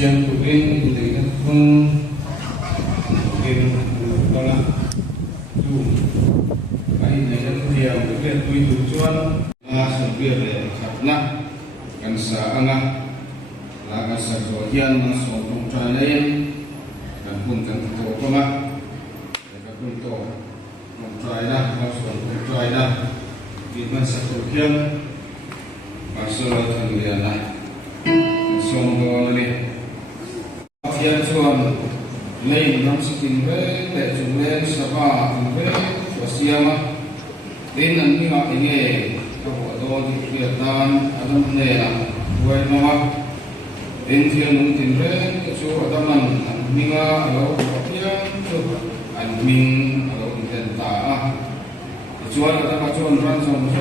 Siang turin dengan mungkin tolak tu, ini dengan dia mungkin tujuan langsung biar sabna kan saangah laga sebagian masuk pemcarian dan pun kan kita koma mereka pun to pemcarian masuk pemcarian di masa sebagian masuk tanggilan songgo ni Tiada tuan lain dalam setinggi, tak jumlah sabah jumlah wasiama. Lain ni mak ini kalau ada kegiatan ada mana buat nama. Lain tiada mungkin so ada mana ni kalau dia tu admin kalau intenta. Kecuali ada macam orang sama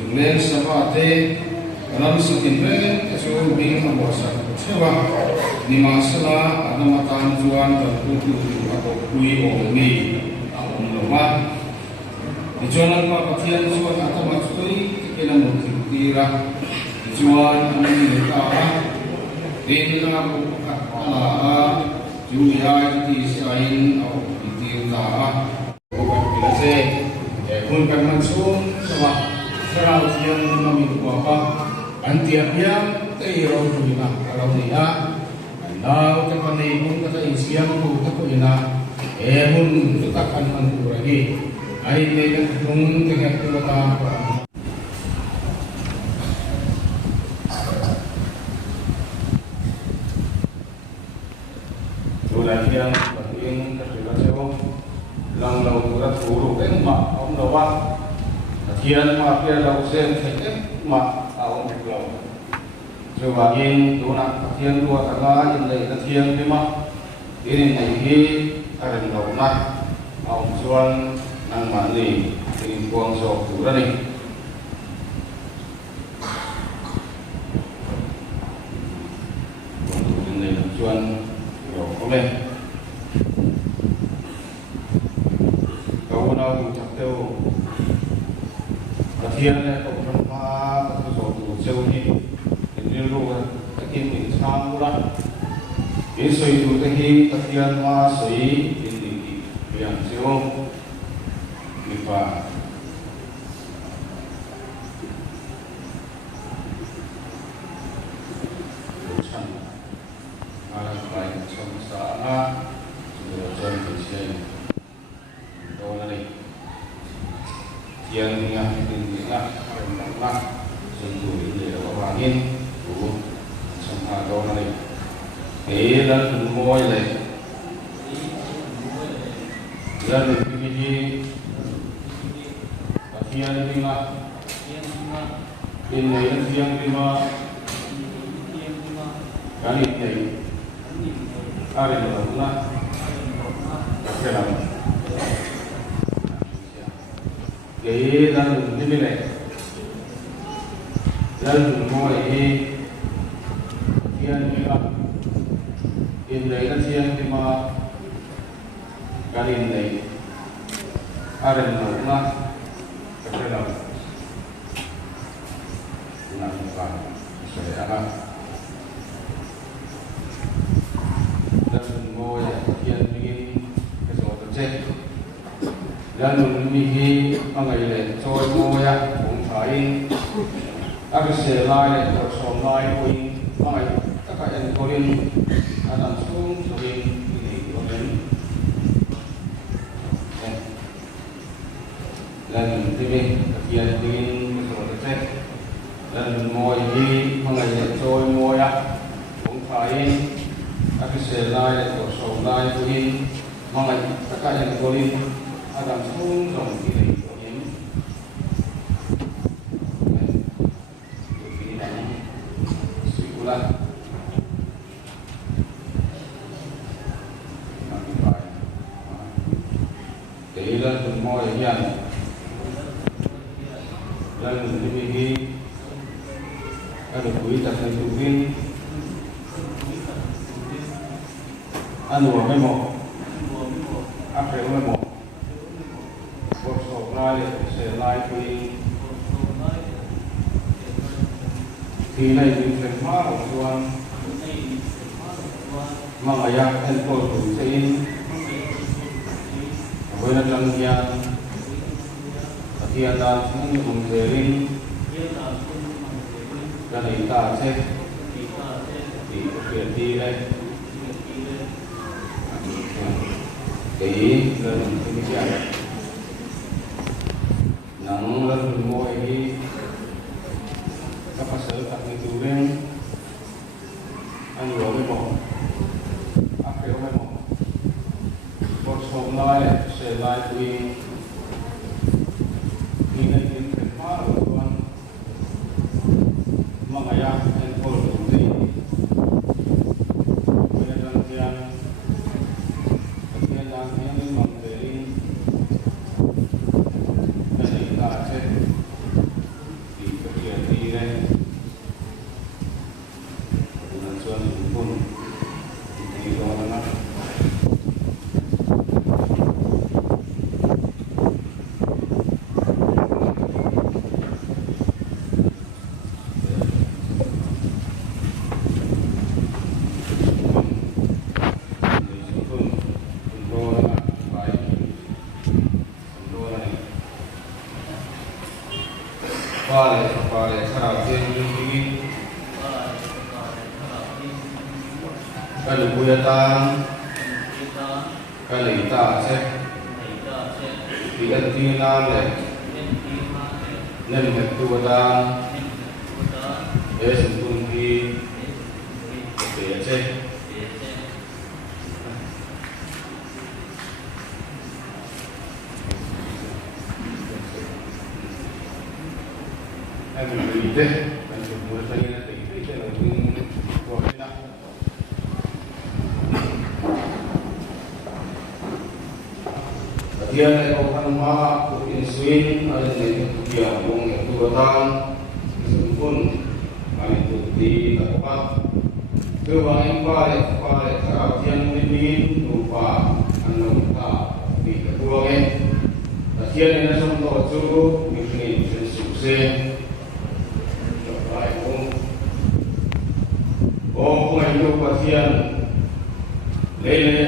jumlah sabah dalam setinggi so bingung bosan. Sebab di masalah ada mata tujuan tertentu atau kui ongi atau lepas tujuan apa kajian tujuan atau maksudnya kita mungkin tidak tujuan ini kita ini dalam kata julia di selain atau di utara bukan biasa pun kan langsung sebab kalau yang memiliki apa antiapnya Tiro Puna kalau dia, kalau kita pun kata isian pun kita ina, pun letakkan mantu lagi. Hari ini kan pun dengan kota. Sudah yang penting terlibat sewa, lang lau berat buruk mak om doa, kian mak kian lau sen mak awam pulau. Sebagian tunak kasihan dua tangga yang lain kasihan lima ini lagi ada tunak awam suan nang mali ini buang sok turun ni ini suan boleh kau nak ucap tu kasihan ni kau nampak tu sok tu jauh ni Niluga takin in samula isoi tu tahi takian ma soi ini yang sio nipa usan ala baik sama sudah jadi kesian tahu nanti yang ini nak sungguh ini orang ini sama orang lain. Dan semua lain. Dan begini, kasihan lima, ini yang lima, kali ini, hari berapa? Berapa? Dan begini lain. Dan semua ini siang lima, ini kan siang lima kali ini, ada nama kebenaran bukan saya akan dan mau yang ingin kesuatu cek dan memiliki mengenai soal mau ya mungkin agar selai atau somai pun mengenai kakak korin akan sungguh ini korin dan ini kajian ingin kesuatu cek dan mau ini mengenai soal mau ya mungkin agar selai atau somai pun mengenai kakak korin akan sungguh ini korin ini namanya sikulah dan semua yang dan memiliki ada kualitas yang tinggi, anu memo, apa yang memo, workshop lain, selai kui, kini di semua orang mengayak handphone kucing, kemudian latihan dan menjeling dan kita cek di kerja dan demikian nang lalu mau ini apa sahaja tak ditulen anu mau apa mau workshop lain selai kui ini paru mengayak handphone kucing kemudian latihan menjeling dan kita cek di kerja dengan suatu pun di mana Vale, chào thiên linh cái lục bùi ta cái lý ta sẽ bị ân thiên nam này nên mình tu ta để sử dụng khi để chơi mình deh dan kemudian saya nanti kita langsung buatnya dia akan mahu insuin ada yang dia bung itu datang pun kami bukti dapat kewangi pada saat yang ini lupa anggota di keduanya kajian yang semua itu mungkin sukses itu pasien lele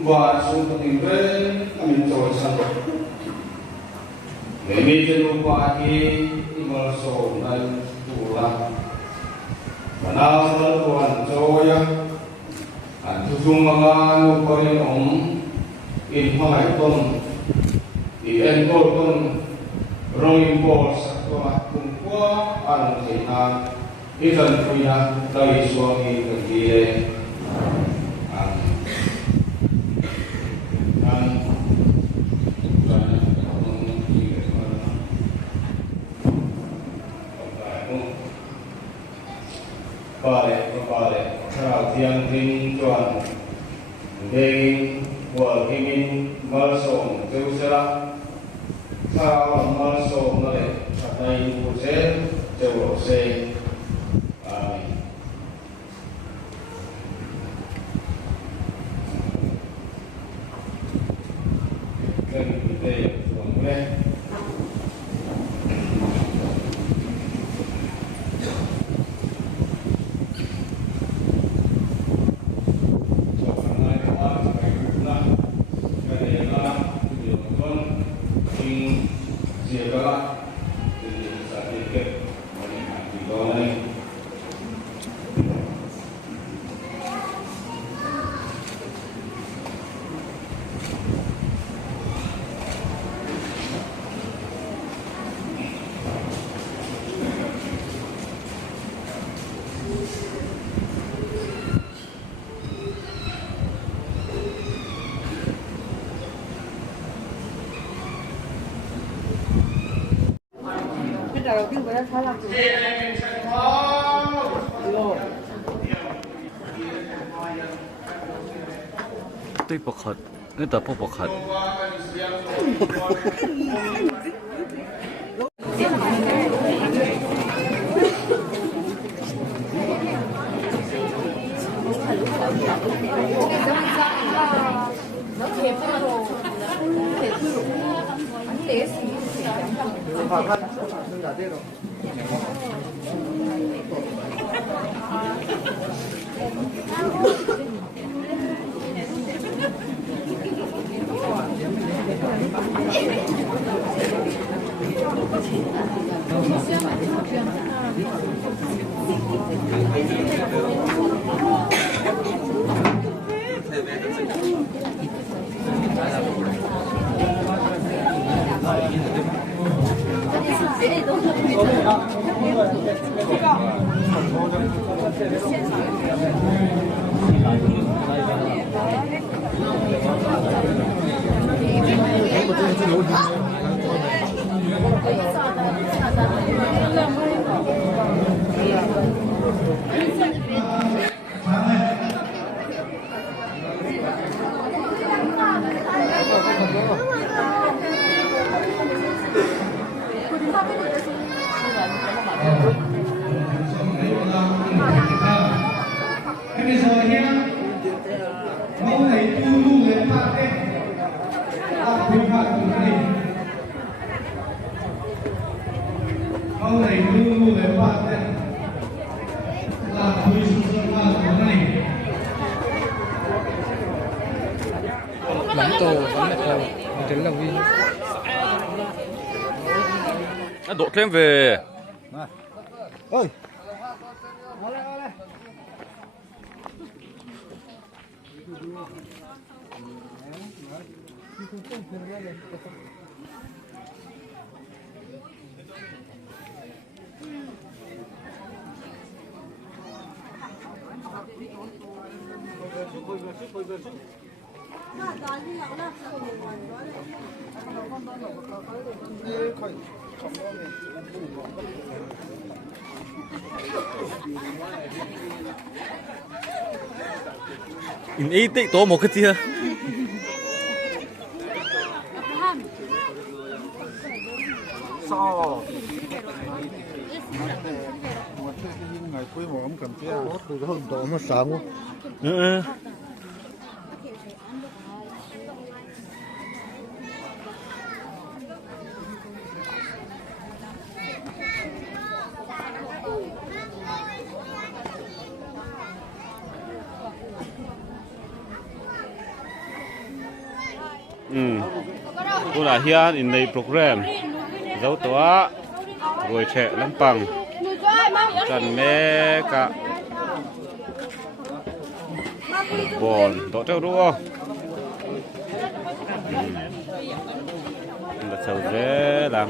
buat suatu timbre kami coba satu demi lupa imal so dan tulang mana tuan coya tujuh makan korin infai di engkol rongin bos atau kumpul anu sehingga ikan punya dari suami kerja balik kalau tiang ting tuan daging walkimin malsong teruslah kalau malsong nolak katanya pusat jauh se dan budaya boleh. Tuy bọc hạt, người ta bọc hạt. Lắm tổ vẫn là cầu, thế là vì Đổ thêm về. ơi In ý tị tố một cái chia. so ngày cuối mùa ông cầm kia từ hơn tổ nó sáng quá. Tôi là hiền in đây program dấu tỏa rồi trẻ lắm bằng trần mê cả bồn tổ trâu đua là sầu dễ làm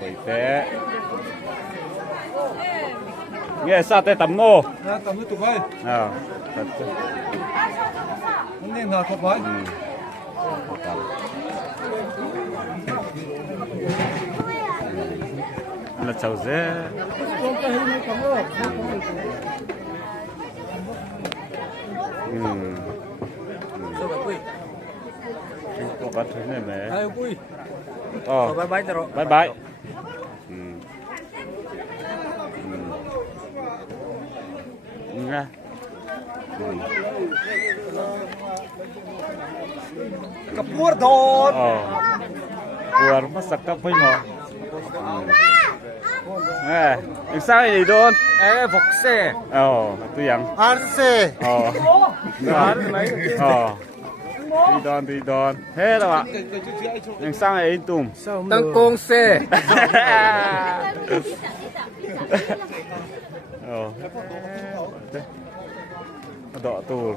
bồi phé nghe sao tay tắm nô Tầm cái tụi bay nên là thật vậy. Là chầu dễ. Có bắt thế này mẹ. Bye bye rồi. Bye bye. Nghe. Kapur thon. Puar masak ka pa mo. Ang sa ini doon. Vokse. Itu yang. Arse. Đi đòn. Thế đâu ạ? Anh sang ấy tùm. Tăng công se. Đọ tù.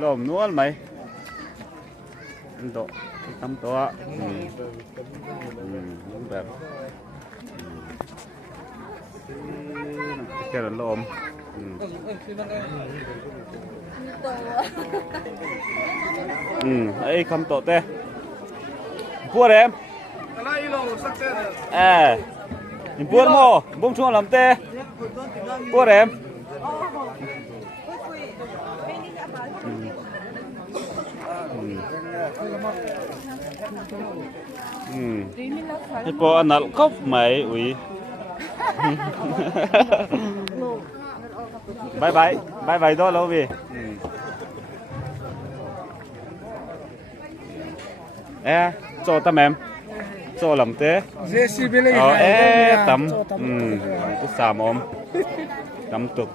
Lồm nuốt mày. Đọ tắm to. Đúng đẹp. Cái là lồm. Ấy không tổ tê. Pua em. Pua mò, bông chua làm tê. Pua em. Cái po ăn nặn cốc mày ui. Bye bye đó lâu vì. Cho tâm em. Cho làm thế. JCB lagi. Tắm. Cái xàm ôm. Tắm tục.